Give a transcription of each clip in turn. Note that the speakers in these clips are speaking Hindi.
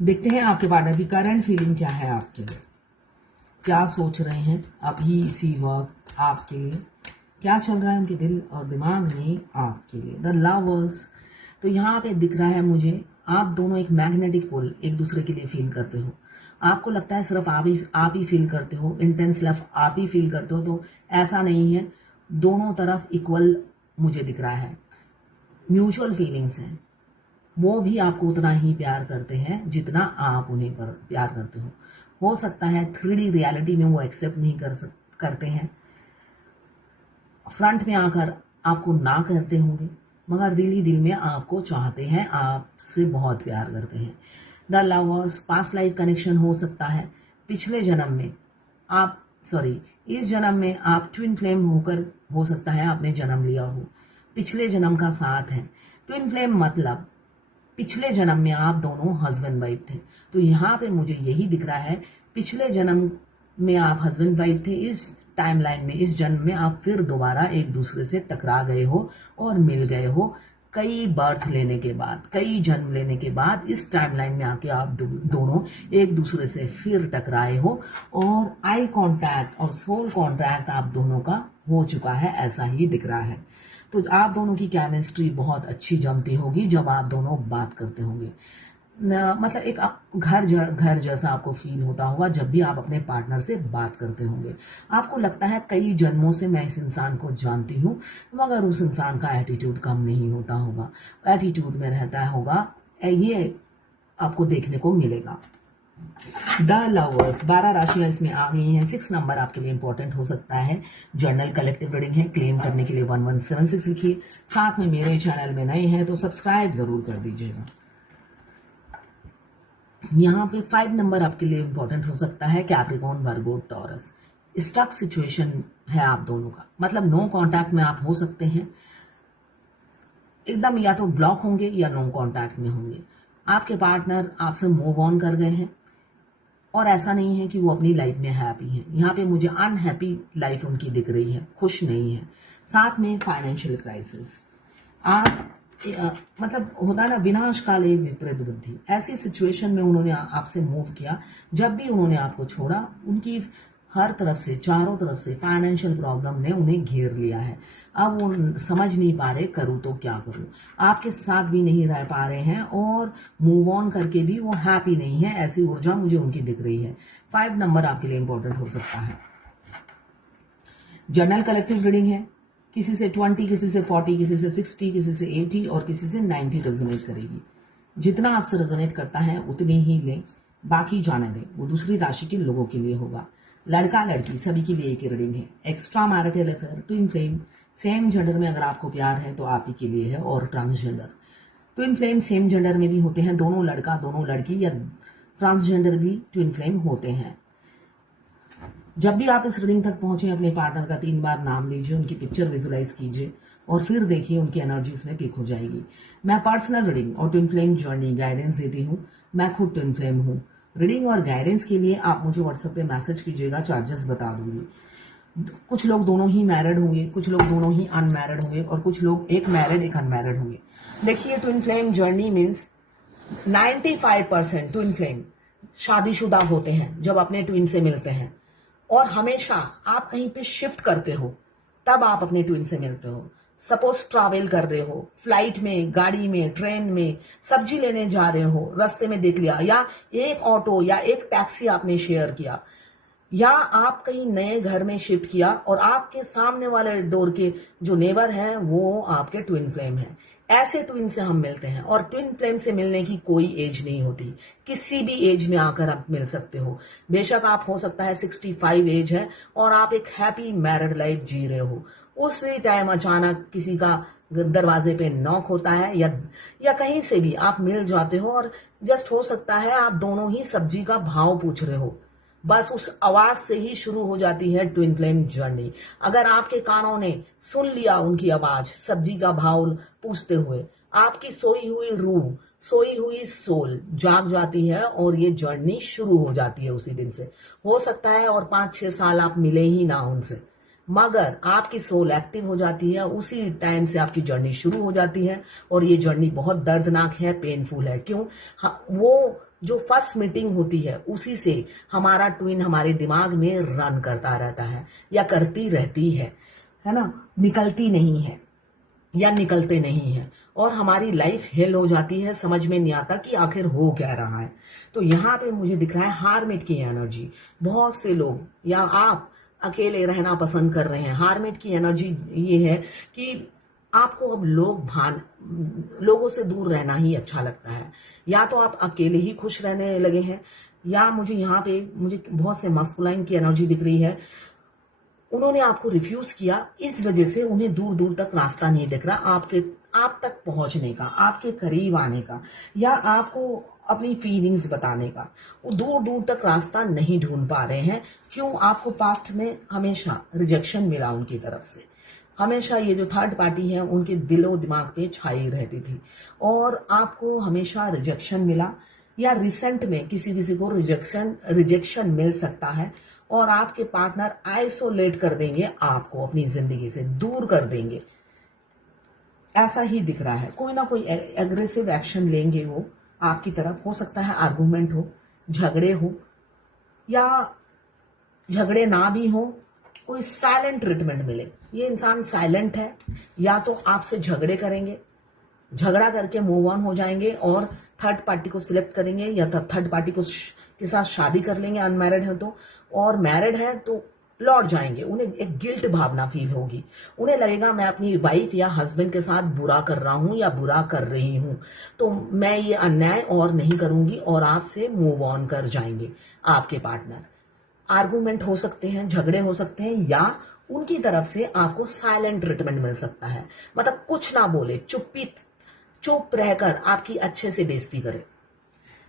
देखते हैं आपके पार्टनर की करंट फीलिंग क्या है आपके लिए, क्या सोच रहे हैं अभी इसी वक्त आपके लिए, क्या चल रहा है उनके दिल और दिमाग में आपके लिए। द लवर्स, तो यहाँ पे दिख रहा है मुझे आप दोनों एक मैग्नेटिक पुल एक दूसरे के लिए फील करते हो। आपको लगता है सिर्फ आप ही फील करते हो, इंटेंस लव आप ही फील करते हो, तो ऐसा नहीं है। दोनों तरफ इक्वल मुझे दिख रहा है, म्यूचुअल फीलिंग्स हैं। वो भी आपको उतना ही प्यार करते हैं जितना आप उन्हें पर प्यार करते हो सकता है 3D रियलिटी में वो एक्सेप्ट नहीं करते हैं, फ्रंट में आकर आपको ना करते होंगे, मगर दिल ही दिल में आपको चाहते हैं, आपसे बहुत प्यार करते हैं। The lovers, past life connection हो सकता है। पिछले जन्म में आप इस जन्म में आप ट्विन फ्लेम होकर हो सकता है आपने जन्म लिया हो, पिछले जन्म का साथ है। ट्विन फ्लेम मतलब पिछले जन्म में आप दोनों हस्बैंड वाइफ थे, तो यहाँ पे मुझे यही दिख रहा है पिछले जन्म में आप हस्बैंड वाइफ थे, इस टाइमलाइन में इस जन्म में आप फिर दोबारा एक दूसरे से टकरा गए हो और मिल गए हो। कई बर्थ लेने के बाद, कई जन्म लेने के बाद इस टाइमलाइन में आके आप दोनों एक दूसरे से फिर टकराए हो और आई कांटेक्ट और सोल कांटेक्ट आप दोनों का हो चुका है, ऐसा ही दिख रहा है। तो आप दोनों की केमिस्ट्री बहुत अच्छी जमती होगी जब आप दोनों बात करते होंगे। मतलब एक घर जैसा आपको फील होता होगा जब भी आप अपने पार्टनर से बात करते होंगे। आपको लगता है कई जन्मों से मैं इस इंसान को जानती हूँ, मगर उस इंसान का एटीट्यूड कम नहीं होता होगा, एटीट्यूड में रहता होगा, ये आपको देखने को मिलेगा। द लवर्स, 12 राशियां इसमें आ गई हैं। 6 नंबर आपके लिए इंपॉर्टेंट हो सकता है। जर्नल कलेक्टिव रीडिंग है, क्लेम करने के लिए 1176 लिखिए। साथ में मेरे चैनल में नए हैं तो सब्सक्राइब जरूर कर दीजिएगा। यहाँ पे 5 नंबर आपके लिए इंपॉर्टेंट हो सकता है। कैप्रिकॉर्न, वर्गो, टॉरस। स्टक सिचुएशन है आप दोनों का, मतलब नो कांटेक्ट में आप हो सकते हैं, एकदम या तो ब्लॉक होंगे या नो कांटेक्ट में होंगे। आपके पार्टनर आपसे मूव ऑन कर गए हैं और ऐसा नहीं है कि वो अपनी लाइफ में हैप्पी हैं। यहाँ पे मुझे अनहैप्पी लाइफ उनकी दिख रही है, खुश नहीं है। साथ में फाइनेंशियल क्राइसिस, आप मतलब होता ना विनाश काले विपरीत बुद्धि, ऐसी सिचुएशन में उन्होंने आपसे मूव किया। जब भी उन्होंने आपको छोड़ा, उनकी हर तरफ से, चारों तरफ से फाइनेंशियल प्रॉब्लम ने उन्हें घेर लिया है। अब वो समझ नहीं पा रहे करूँ तो क्या करूँ, आपके साथ भी नहीं रह पा रहे हैं और मूव ऑन करके भी वो हैप्पी नहीं है, ऐसी ऊर्जा मुझे उनकी दिख रही है। 5 नंबर आपके लिए इंपॉर्टेंट हो सकता है। जर्नल कलेक्टिव रीडिंग है, किसी से 20, किसी से 40, किसी से 60, किसी से 80 और किसी से 90 रेजोनेट करेगी। जितना आपसे रेजोनेट करता है उतनी ही लें, बाकी जाने दें, वो दूसरी राशि के लोगों के लिए होगा। लड़का लड़की सभी के लिए एक ही रीडिंग है। Extra marital affair, twin flame, same gender में अगर आपको प्यार है तो आप ही के लिए है, और transgender. Twin flame same gender में भी होते हैं, दोनों लड़का दोनों लड़की, या ट्रांसजेंडर भी ट्विन फ्लेम होते हैं। जब भी आप इस रीडिंग तक पहुंचे, अपने पार्टनर का 3 बार नाम लीजिए, उनकी पिक्चर विजुलाइज कीजिए और फिर देखिए उनकी एनर्जी इसमें पिक हो जाएगी। मैं पर्सनल रीडिंग और ट्विन फ्लेम जर्नी गाइडेंस देती हूँ, मैं खुद ट्विन फ्लेम हूँ। रीडिंग और गाइडेंस के लिए आप मुझे व्हाट्सएप पे मैसेज कीजिएगा, चार्जेस बता दूंगी। कुछ लोग दोनों ही मैरिड होंगे, कुछ लोग दोनों ही अनमैरिड होंगे और कुछ लोग एक मैरिड एक अनमैरिड होंगे। देखिए twin flame journey means 95% twin flame शादीशुदा होते हैं जब अपने ट्विन से मिलते हैं, और हमेशा आप कहीं पे शिफ्ट करते हो तब आप अपने ट्विन से मिलते हो। सपोज ट्रैवल कर रहे हो, फ्लाइट में, गाड़ी में, ट्रेन में, सब्जी लेने जा रहे हो, रास्ते में देख लिया, या एक ऑटो या एक टैक्सी आपने शेयर किया, या आप कहीं नए घर में शिफ्ट किया और आपके सामने वाले डोर के जो नेबर हैं वो आपके ट्विन फ्लेम हैं। ऐसे ट्विन से हम मिलते हैं, और ट्विन फ्लेम से मिलने की कोई एज नहीं होती, किसी भी एज में आकर आप मिल सकते हो। बेशक आप हो सकता है 65 एज है और आप एक हैप्पी मैरिड लाइफ जी रहे हो, उसी टाइम अचानक किसी का दरवाजे पे नॉक होता है, या कहीं से भी आप मिल जाते हो और जस्ट हो सकता है आप दोनों ही सब्जी का भाव पूछ रहे हो, बस उस आवाज से ही शुरू हो जाती है ट्विन फ्लेम जर्नी। अगर आपके कानों ने सुन लिया उनकी आवाज सब्जी का भाव पूछते हुए, आपकी सोई हुई रूह, सोई हुई सोल जाग जाती है और ये जर्नी शुरू हो जाती है उसी दिन से। हो सकता है और 5-6 साल आप मिले ही ना उनसे, मगर आपकी सोल एक्टिव हो जाती है, उसी टाइम से आपकी जर्नी शुरू हो जाती है। और ये जर्नी बहुत दर्दनाक है, पेनफुल है। क्यों? वो जो फर्स्ट मीटिंग होती है उसी से हमारा ट्विन हमारे दिमाग में रन करता रहता है या करती रहती है ना, निकलती नहीं है या निकलते नहीं हैं, और हमारी लाइफ हेल हो जाती है, समझ में नहीं आता कि आखिर हो क्या रहा है। तो यहाँ पे मुझे दिख रहा है हार्मेट की एनर्जी। बहुत से लोग या आप अकेले रहना पसंद कर रहे हैं। हार्मेट की एनर्जी ये है कि आपको अब लोगों से दूर रहना ही अच्छा लगता है, या तो आप अकेले ही खुश रहने लगे हैं, या मुझे यहाँ पे बहुत से मस्कुलाइन की एनर्जी दिख रही है। उन्होंने आपको रिफ्यूज किया, इस वजह से उन्हें दूर दूर तक रास्ता नहीं दिख रहा आप तक पहुंचने का, आपके करीब आने का, या आपको अपनी फीलिंग्स बताने का। वो दूर दूर तक रास्ता नहीं ढूंढ पा रहे हैं। क्यों? आपको पास्ट में हमेशा रिजेक्शन मिला उनकी तरफ से। हमेशा ये जो थर्ड पार्टी है उनके दिलो दिमाग पे छाई रहती थी, और आपको हमेशा रिजेक्शन मिला, या रिसेंट में किसी किसी को रिजेक्शन मिल सकता है, और आपके पार्टनर आइसोलेट कर देंगे, आपको अपनी जिंदगी से दूर कर देंगे। ऐसा ही दिख रहा है। कोई ना कोई एग्रेसिव एक्शन लेंगे वो आपकी तरफ। हो सकता है आर्गुमेंट हो, झगड़े हो, या झगड़े ना भी हो, कोई साइलेंट ट्रीटमेंट मिले। ये इंसान साइलेंट है, या तो आपसे झगड़े करेंगे, झगड़ा करके मूव ऑन हो जाएंगे और थर्ड पार्टी को सिलेक्ट करेंगे, या थर्ड पार्टी के साथ शादी कर लेंगे अनमैरिड है तो, और मैरिड है तो लौट जाएंगे। उन्हें एक गिल्ट भावना फील होगी। उन्हें लगेगा मैं अपनी वाइफ या हस्बैंड के साथ बुरा कर रहा हूं या बुरा कर रही हूं, तो मैं ये अन्याय और नहीं करूंगी, और आपसे मूव ऑन कर जाएंगे आपके पार्टनर। आर्गुमेंट हो सकते हैं, झगड़े हो सकते हैं, या उनकी तरफ से आपको साइलेंट ट्रीटमेंट मिल सकता है। मतलब कुछ ना बोले, चुप रहकर आपकी अच्छे से बेइज्जती करे।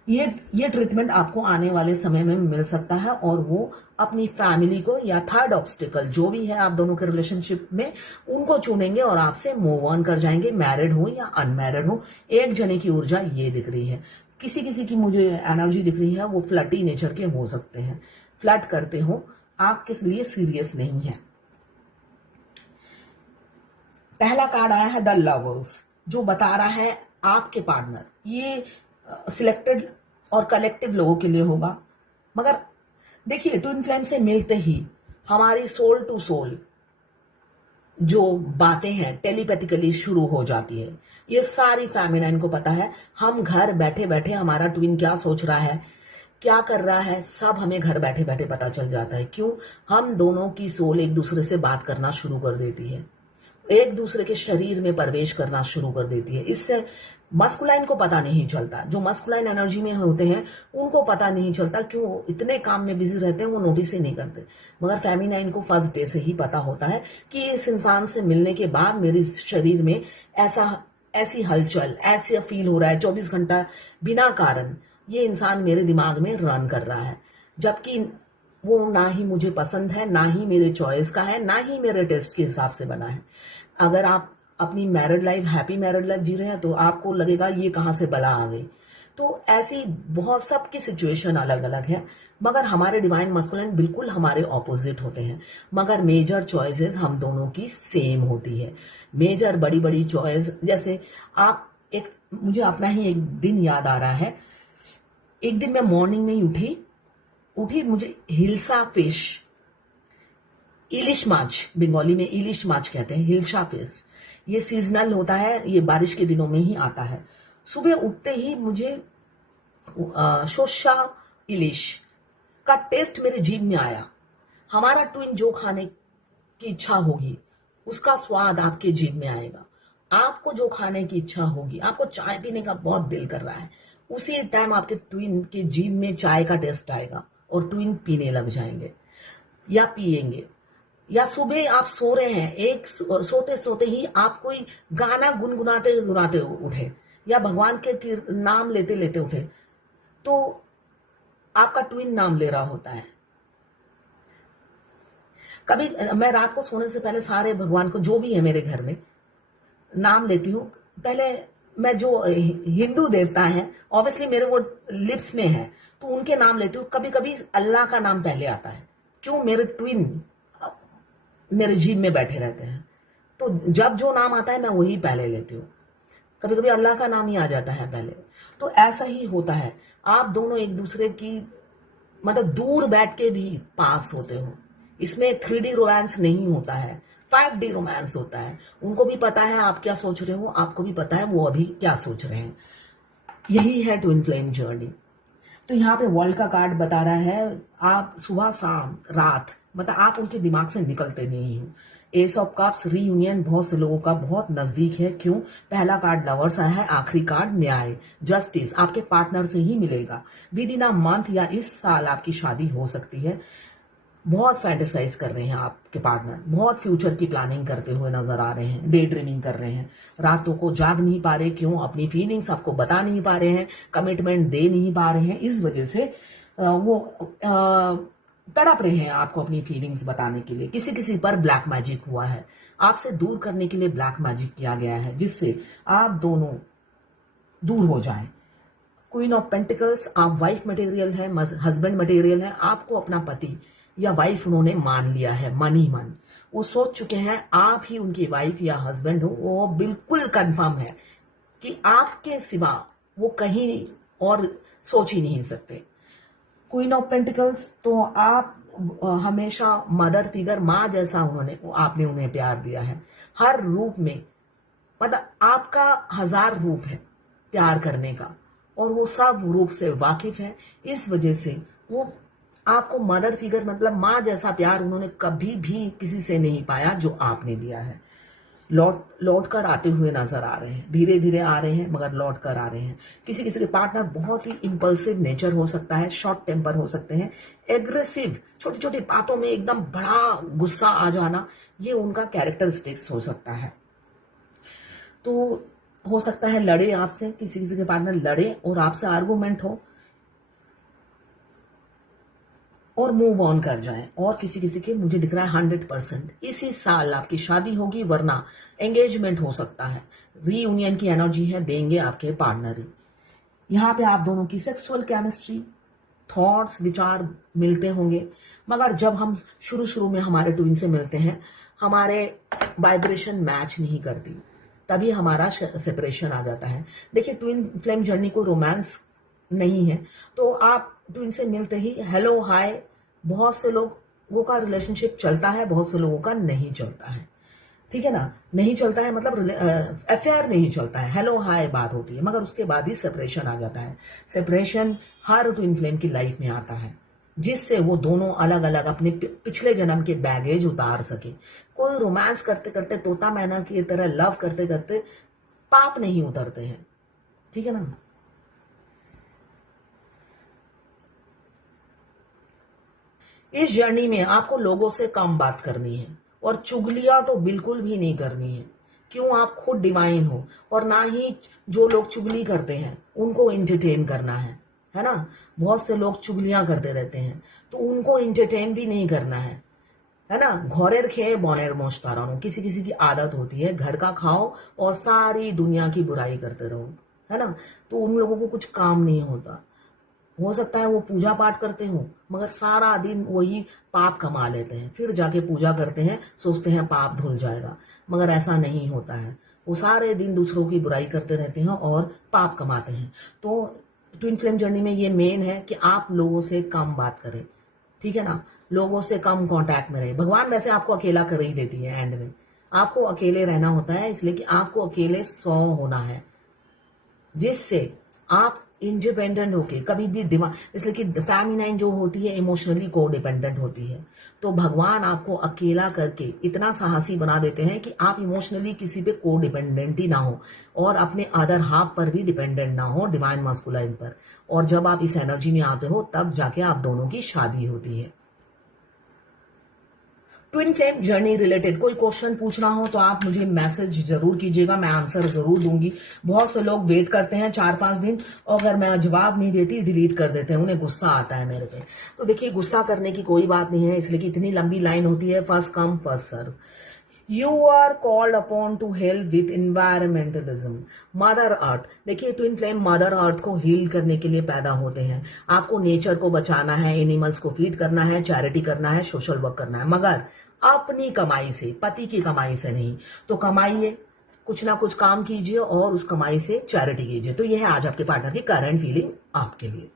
ये ट्रीटमेंट आपको आने वाले समय में मिल सकता है, और वो अपनी फैमिली को या थर्ड ऑब्स्टिकल जो भी है आप दोनों के रिलेशनशिप में, उनको चुनेंगे और आपसे मूव ऑन कर जाएंगे, मैरिड हो या अनमैरिड हो। एक जने की ऊर्जा ये दिख रही है। किसी किसी की मुझे एनर्जी दिख रही है, वो फ्लर्टी नेचर के हो सकते हैं, फ्लर्ट करते हो, आपके लिए सीरियस नहीं है। पहला कार्ड आया है द लवर्स, जो बता रहा है आपके पार्टनर, ये सिलेक्टेड और कलेक्टिव लोगों के लिए होगा। मगर देखिए, ट्विन फ्लेम से मिलते ही हमारी सोल टू सोल जो बातें हैं टेलीपैथिकली शुरू हो जाती है। ये सारी फेमिनाइन को पता है। हम घर बैठे बैठे हमारा ट्विन क्या सोच रहा है, क्या कर रहा है, सब हमें घर बैठे बैठे पता चल जाता है। क्यों? हम दोनों की सोल एक दूसरे से बात करना शुरू कर देती है, एक दूसरे के शरीर में प्रवेश करना शुरू कर देती है। इससे मस्कुलाइन को पता नहीं चलता। जो मस्कुलाइन एनर्जी में होते हैं उनको पता नहीं चलता, क्यों? इतने काम में बिजी रहते हैं, वो नोटिस ही नहीं करते। मगर फेमिनाइन को फर्स्ट डे से ही पता होता है कि इस इंसान से मिलने के बाद मेरे शरीर में ऐसी हलचल, ऐसे फील हो रहा है 24 घंटा बिना कारण ये इंसान मेरे दिमाग में रन कर रहा है, जबकि वो ना ही मुझे पसंद है, ना ही मेरे चॉइस का है, ना ही मेरे टेस्ट के हिसाब से बना है। अगर आप अपनी married life, happy married life जी रहे हैं, तो आपको लगेगा ये कहाँ से बला आ गई। तो ऐसी बहुत सबकी सिचुएशन अलग अलग है, मगर हमारे डिवाइन मस्कुलाइन बिल्कुल हमारे ऑपोजिट होते हैं। मगर मेजर चॉइसेस हम दोनों की सेम होती है। मेजर बड़ी बड़ी चॉइस, जैसे मुझे अपना ही एक दिन याद आ रहा है। एक दिन मैं मॉर्निंग में ही उठी, मुझे हिल्सा फिश, इलिश माछ, बंगाली में इलिश माछ कहते हैं, हिल्सा फिश, ये सीजनल होता है, ये बारिश के दिनों में ही आता है। सुबह उठते ही मुझे शोशा इलिश का टेस्ट मेरे जीभ में आया। हमारा ट्विन जो खाने की इच्छा होगी उसका स्वाद आपके जीभ में आएगा। आपको जो खाने की इच्छा होगी, आपको चाय पीने का बहुत दिल कर रहा है, उसी टाइम आपके ट्विन के जीभ में चाय का टेस्ट आएगा और ट्विन पीने लग जाएंगे या पिएंगे। या सुबह आप सो रहे हैं, सोते सोते ही आप कोई गाना गुनगुनाते गुनाते उठे, या भगवान के नाम लेते लेते उठे, तो आपका ट्विन नाम ले रहा होता है। कभी मैं रात को सोने से पहले सारे भगवान को, जो भी है मेरे घर में, नाम लेती हूँ। पहले मैं जो हिंदू देवता है, ऑब्वियसली मेरे वो लिप्स में है, तो उनके नाम लेती हूँ। कभी कभी अल्लाह का नाम पहले आता है। क्यों? मेरे ट्विन मेरे जीव में बैठे रहते हैं। तो जब जो नाम आता है मैं वही पहले लेती हूँ। कभी कभी अल्लाह का नाम ही आ जाता है पहले। तो ऐसा ही होता है, आप दोनों एक दूसरे की मतलब दूर बैठ के भी पास होते हो। इसमें 3D रोमांस नहीं होता है, 5D रोमांस होता है। उनको भी पता है आप क्या सोच रहे हो, आपको भी पता है वो अभी क्या सोच रहे हैं। यही है ट्विन फ्लेम जर्नी। तो यहाँ पे वर्ल्ड का कार्ड बता रहा है आप सुबह शाम रात मतलब आप उनके दिमाग से निकलते नहीं हो। एस ऑफ कप्स रीयूनियन बहुत से लोगों का बहुत नजदीक है। क्यों? पहला कार्ड लवर्स आया है, आखिरी कार्ड न्याय जस्टिस आपके पार्टनर से ही मिलेगा। विद इन अ मंथ या इस साल आपकी शादी हो सकती है। बहुत फैंटेसाइज कर रहे हैं आपके पार्टनर, बहुत फ्यूचर की प्लानिंग करते हुए नजर आ रहे हैं, डे ड्रीमिंग कर रहे हैं, रातों को जाग नहीं पा रहे। क्यों? अपनी फीलिंग्स आपको बता नहीं पा रहे हैं, कमिटमेंट दे नहीं पा रहे हैं। इस वजह से वो तड़प रहे हैं आपको अपनी फीलिंग्स बताने के लिए। किसी किसी पर ब्लैक मैजिक हुआ है, आपसे दूर करने के लिए ब्लैक मैजिक किया गया है, जिससे आप दोनों दूर हो जाएं। क्वीन ऑफ पेंटिकल्स, आप वाइफ मटेरियल है, हस्बैंड मटेरियल है। आपको अपना पति या वाइफ उन्होंने मान लिया है मन ही मन। वो सोच चुके हैं आप ही उनकी वाइफ या हस्बैंड हो। वो बिल्कुल कंफर्म है कि आपके सिवा वो कहीं और सोच ही नहीं सकते। क्वीन ऑफ पेंटिकल्स, तो आप हमेशा मदर फिगर, माँ जैसा आपने उन्हें प्यार दिया है हर रूप में। मतलब आपका 1000 रूप है प्यार करने का और वो सब रूप से वाकिफ है। इस वजह से वो आपको मदर फिगर मतलब माँ जैसा प्यार उन्होंने कभी भी किसी से नहीं पाया जो आपने दिया है। लौट कर आते हुए नजर आ रहे हैं, धीरे धीरे आ रहे हैं मगर लौट कर आ रहे हैं। किसी किसी के पार्टनर बहुत ही इंपल्सिव नेचर हो सकता है, शॉर्ट टेम्पर हो सकते हैं, एग्रेसिव, छोटी छोटी बातों में एकदम बड़ा गुस्सा आ जाना, ये उनका कैरेक्टरिस्टिक्स हो सकता है। तो हो सकता है लड़े आपसे, किसी किसी के पार्टनर लड़े और आपसे आर्गुमेंट हो और मूव ऑन कर जाएं। और किसी किसी के मुझे दिख रहा है 100% इसी साल आपकी शादी होगी, वरना एंगेजमेंट हो सकता है। रीयूनियन की एनर्जी है, देंगे आपके पार्टनर ही। यहाँ पे आप दोनों की सेक्सुअल केमिस्ट्री, थॉट्स, विचार मिलते होंगे। मगर जब हम शुरू शुरू में हमारे ट्विन से मिलते हैं, हमारे वाइब्रेशन मैच नहीं करती, तभी हमारा सेपरेशन आ जाता है। देखिए, ट्विन फ्लेम जर्नी को रोमांस नहीं है। तो आप ट्विन से मिलते ही हेलो हाय, बहुत से लोगों का रिलेशनशिप चलता है, बहुत से लोगों का नहीं चलता है। ठीक है ना? नहीं चलता है मतलब अफेयर नहीं चलता है, हेलो हाय बात होती है, मगर उसके बाद ही सेपरेशन आ जाता है। सेपरेशन हर ट्विन फ्लेम की लाइफ में आता है, जिससे वो दोनों अलग अलग अपने पिछले जन्म के बैगेज उतार सके। कोई रोमांस करते करते तोता मैना की तरह लव करते करते पाप नहीं उतरते हैं। ठीक है ना? इस जर्नी में आपको लोगों से कम बात करनी है और चुगलियां तो बिल्कुल भी नहीं करनी है। क्यों? आप खुद डिवाइन हो और ना ही जो लोग चुगली करते हैं उनको एंटरटेन करना है ना? बहुत से लोग चुगलियां करते रहते हैं, तो उनको एंटरटेन भी नहीं करना है ना? घोरेर खे बौनेर मोश्तारानो, किसी किसी की आदत होती है घर का खाओ और सारी दुनिया की बुराई करते रहो, है ना? तो उन लोगों को कुछ काम नहीं होता। हो सकता है वो पूजा पाठ करते हो मगर सारा दिन वही पाप कमा लेते हैं, फिर जाके पूजा करते हैं, सोचते हैं पाप धुल जाएगा, मगर ऐसा नहीं होता है। वो सारे दिन दूसरों की बुराई करते रहते हैं और पाप कमाते हैं। तो ट्विन फ्लेम जर्नी में ये मेन है कि आप लोगों से कम बात करें। ठीक है ना? लोगों से कम कांटेक्ट में रहे। भगवान वैसे आपको अकेला कर ही देती है, एंड में आपको अकेले रहना होता है, इसलिए कि आपको अकेले 100 होना है, जिससे आप इंडिपेंडेंट होके कभी भी डिमांड, इसलिए कि फेमिनाइन जो होती है इमोशनली को डिपेंडेंट होती है। तो भगवान आपको अकेला करके इतना साहसी बना देते हैं कि आप इमोशनली किसी पे को डिपेंडेंट ही ना हो और अपने अदर हाफ पर भी डिपेंडेंट ना हो, डिवाइन मस्कुलाइन पर। और जब आप इस एनर्जी में आते हो तब जाके आप दोनों की शादी होती है। ट्विन फ्लेम जर्नी रिलेटेड कोई क्वेश्चन पूछना हो तो आप मुझे मैसेज जरूर कीजिएगा, मैं आंसर जरूर दूंगी। बहुत से लोग वेट करते हैं 4-5 दिन और अगर मैं जवाब नहीं देती डिलीट कर देते हैं, उन्हें गुस्सा आता है मेरे पे। तो देखिए, गुस्सा करने की कोई बात नहीं है, इसलिए कि इतनी लंबी लाइन होती है, first come first serve. You are called upon to help with environmentalism. Mother earth, देखिए ट्विन फ्लेम मदर अर्थ को हील करने के लिए पैदा होते हैं। आपको नेचर को बचाना है, एनिमल्स को फीड करना है, चैरिटी करना है, सोशल वर्क करना है। मगर अपनी कमाई से, पति की कमाई से नहीं। तो कमाइए, कुछ ना कुछ काम कीजिए और उस कमाई से चैरिटी कीजिए। तो यह है आज आपके पार्टनर की करंट फीलिंग आपके लिए।